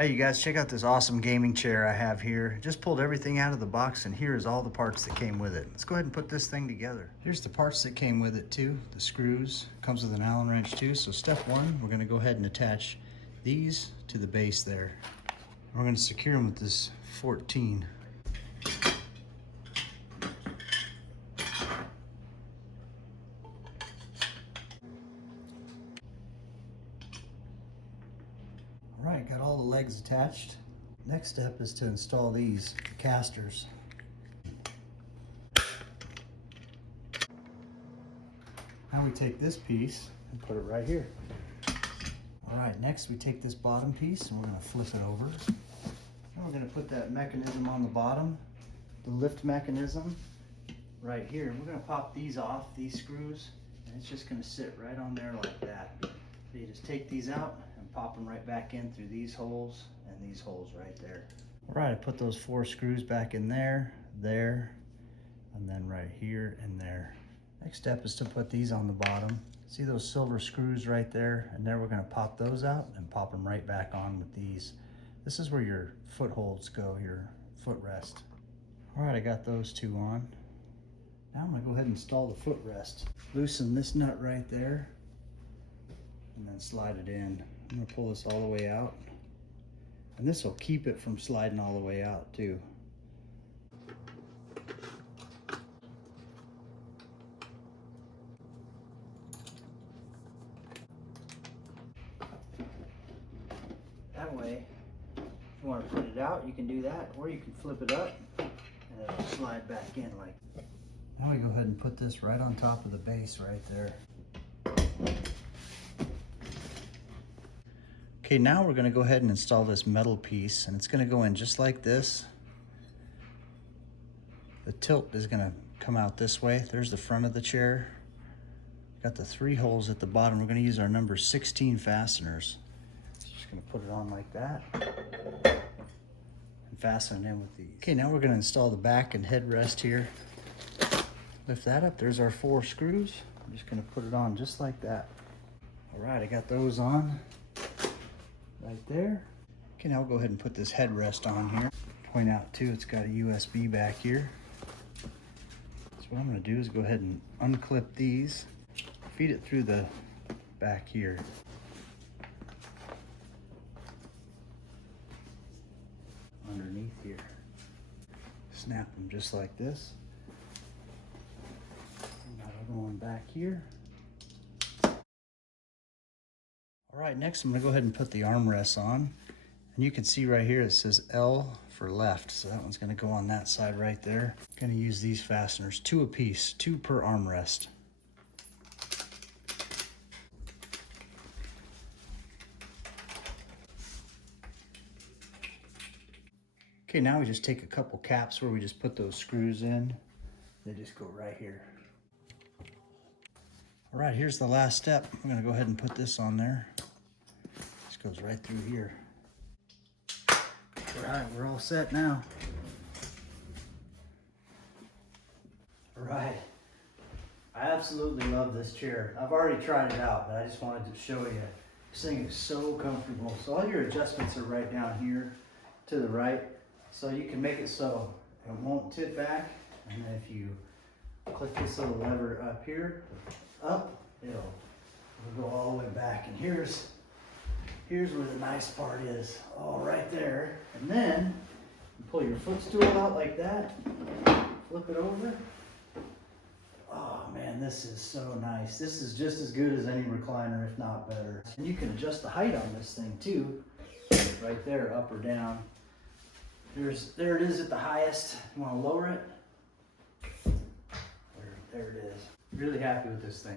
Hey, you guys, check out this awesome gaming chair I have here. Just pulled everything out of the box, and here is all the parts that came with it. Let's go ahead and put this thing together. Here's the parts that came with it too. The screws, comes with an Allen wrench too. So step one, we're gonna go ahead and attach these to the base there. We're gonna secure them with this 14. All right, got all the legs attached. Next step is to install these casters. Now we take this piece and put it right here. All right, next we take this bottom piece and we're gonna flip it over. And we're gonna put that mechanism on the bottom, the lift mechanism, right here. And we're gonna pop these off, these screws, and it's just gonna sit right on there like that. So you just take these out and pop them right back in through these holes and these holes right there. All right, I put those 4 screws back in there, and then right here and there. Next step is to put these on the bottom. See those silver screws right there? And there we're gonna pop those out and pop them right back on with these. This is where your footholds go, your footrest. All right, I got those 2 on. Now I'm gonna go ahead and install the footrest. Loosen this nut right there and then slide it in. I'm gonna pull this all the way out. And this will keep it from sliding all the way out too. That way, if you want to put it out, you can do that, or you can flip it up and it'll slide back in like that. Now we go ahead and put this right on top of the base right there. Okay, now we're gonna go ahead and install this metal piece, and it's gonna go in just like this. The tilt is gonna come out this way. There's the front of the chair. Got the 3 holes at the bottom. We're gonna use our number 16 fasteners. Just gonna put it on like that and fasten it in with these. Okay, now we're gonna install the back and headrest here. Lift that up, there's our 4 screws. I'm just gonna put it on just like that. All right, I got those on. Right there. Okay, now we'll go ahead and put this headrest on here. Point out too, it's got a USB back here. So what I'm gonna do is go ahead and unclip these, feed it through the back here. Underneath here. Snap them just like this. Another one back here. All right, next I'm gonna go ahead and put the armrests on. And you can see right here it says L for left. So that one's gonna go on that side right there. Gonna use these fasteners, 2 apiece, 2 per armrest. Okay, now we just take a couple caps where we just put those screws in. They just go right here. All right, here's the last step. I'm gonna go ahead and put this on there. This goes right through here. All right, we're all set now. All right, I absolutely love this chair. I've already tried it out, but I just wanted to show you. This thing is so comfortable. So all your adjustments are right down here to the right. So you can make it so it won't tip back. And then if you click this little lever up here, it'll go all the way back. And here's where the nice part is. All right there. And then you pull your footstool out like that, flip it over. Oh man, this is so nice. This is just as good as any recliner, if not better. And you can adjust the height on this thing too, right there, up or down. There it is at the highest. You want to lower it? There it is. Really happy with this thing.